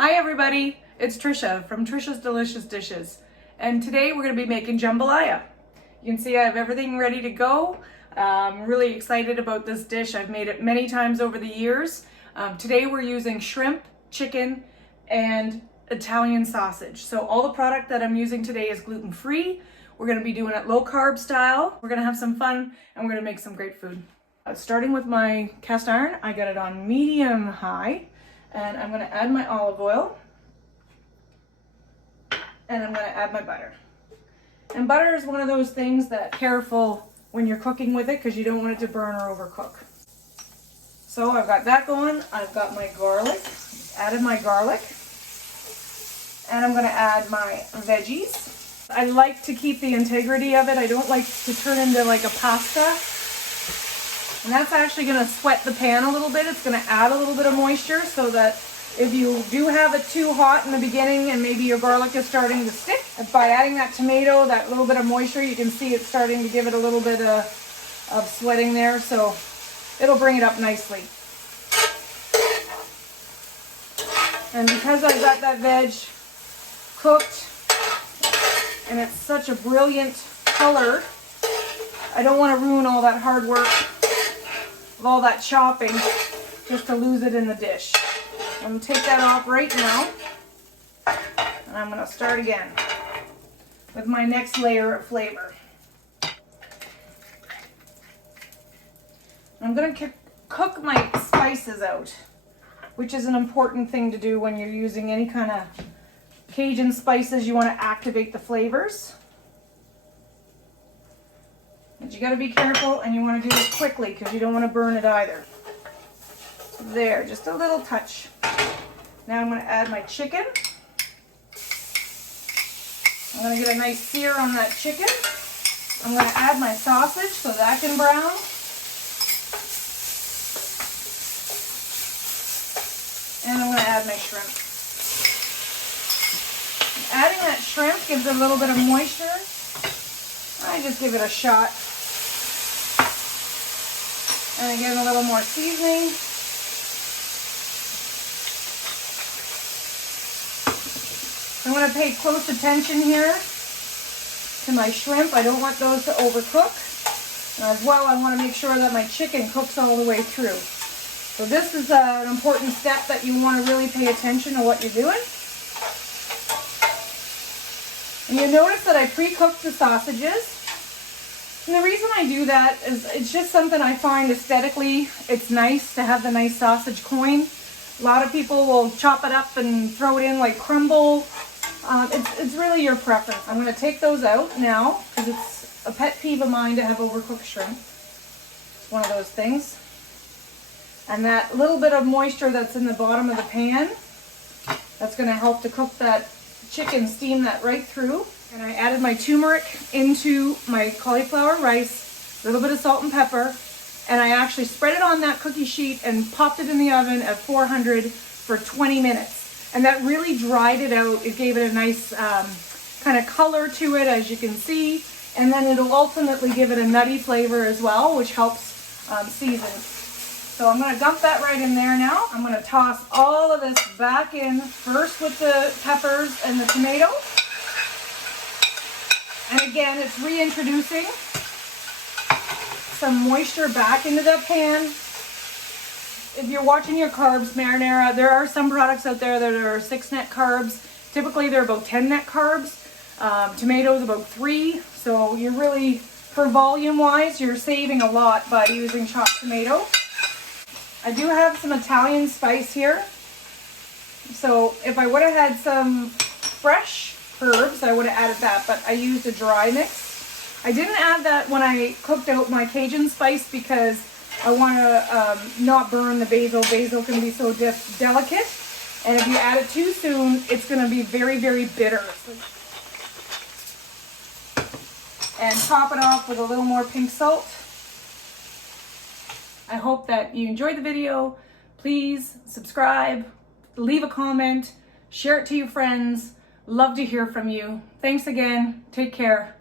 Hi everybody, it's Trisha from Trisha's Delicious Dishes, and today we're going to be making jambalaya. You can see I have everything ready to go. I'm really excited about this dish. I've made it many times over the years. Today we're using shrimp, chicken, and Italian sausage. So all the product that I'm using today is gluten-free. We're going to be doing it low-carb style. We're going to have some fun and we're going to make some great food. Starting with my cast iron, I got it on medium high. And I'm going to add my olive oil, and I'm going to add my butter. And butter is one of those things that careful when you're cooking with it because you don't want it to burn or overcook. So I've got that going. I've got my garlic, added my garlic, and I'm going to add my veggies. I like to keep the integrity of it. I don't like to turn into like a pasta. And that's actually going to sweat the pan a little bit. It's going to add a little bit of moisture so that if you do have it too hot in the beginning and maybe your garlic is starting to stick, by adding that tomato, that little bit of moisture, you can see it's starting to give it a little bit of sweating there. So it'll bring it up nicely. And because I've got that veg cooked and it's such a brilliant color, I don't want to ruin all that hard work of all that chopping just to lose it in the dish. I'm going to take that off right now, and I'm going to start again with my next layer of flavor. I'm going to cook my spices out, which is an important thing to do when you're using any kind of Cajun spices. You want to activate the flavors. But you got to be careful, and you want to do it quickly because you don't want to burn it either. There, just a little touch. Now I'm going to add my chicken. I'm going to get a nice sear on that chicken. I'm going to add my sausage so that can brown. And I'm going to add my shrimp. Adding that shrimp gives it a little bit of moisture. I just give it a shot. And again, a little more seasoning. I'm going to pay close attention here to my shrimp. I don't want those to overcook. And as well, I want to make sure that my chicken cooks all the way through. So this is an important step that you want to really pay attention to what you're doing. And you notice that I pre-cooked the sausages. And the reason I do that is it's just something I find aesthetically, it's nice to have the nice sausage coin. A lot of people will chop it up and throw it in like crumble. It's really your preference. I'm going to take those out now because it's a pet peeve of mine to have overcooked shrimp. It's one of those things. And that little bit of moisture that's in the bottom of the pan, that's going to help to cook that chicken, steam that right through. And I added my turmeric into my cauliflower rice, a little bit of salt and pepper, and I actually spread it on that cookie sheet and popped it in the oven at 400 for 20 minutes. And that really dried it out. It gave it a nice kind of color to it, as you can see. And then it'll ultimately give it a nutty flavor as well, which helps season. So I'm going to dump that right in there now. I'm going to toss all of this back in, first with the peppers and the tomato. And again, it's reintroducing some moisture back into the pan. If you're watching your carbs marinara, there are some products out there that are 6 net carbs. Typically, they're about 10 net carbs. Tomatoes about 3. So you're really, for volume-wise, you're saving a lot by using chopped tomato. I do have some Italian spice here. So if I would have had some fresh herbs, I would have added that, but I used a dry mix. I didn't add that when I cooked out my Cajun spice because I want to not burn the basil. Basil can be so delicate, and if you add it too soon, it's going to be very, very bitter. And top it off with a little more pink salt. I hope that you enjoyed the video. Please subscribe, leave a comment, share it to your friends. Love to hear from you. Thanks again. Take care.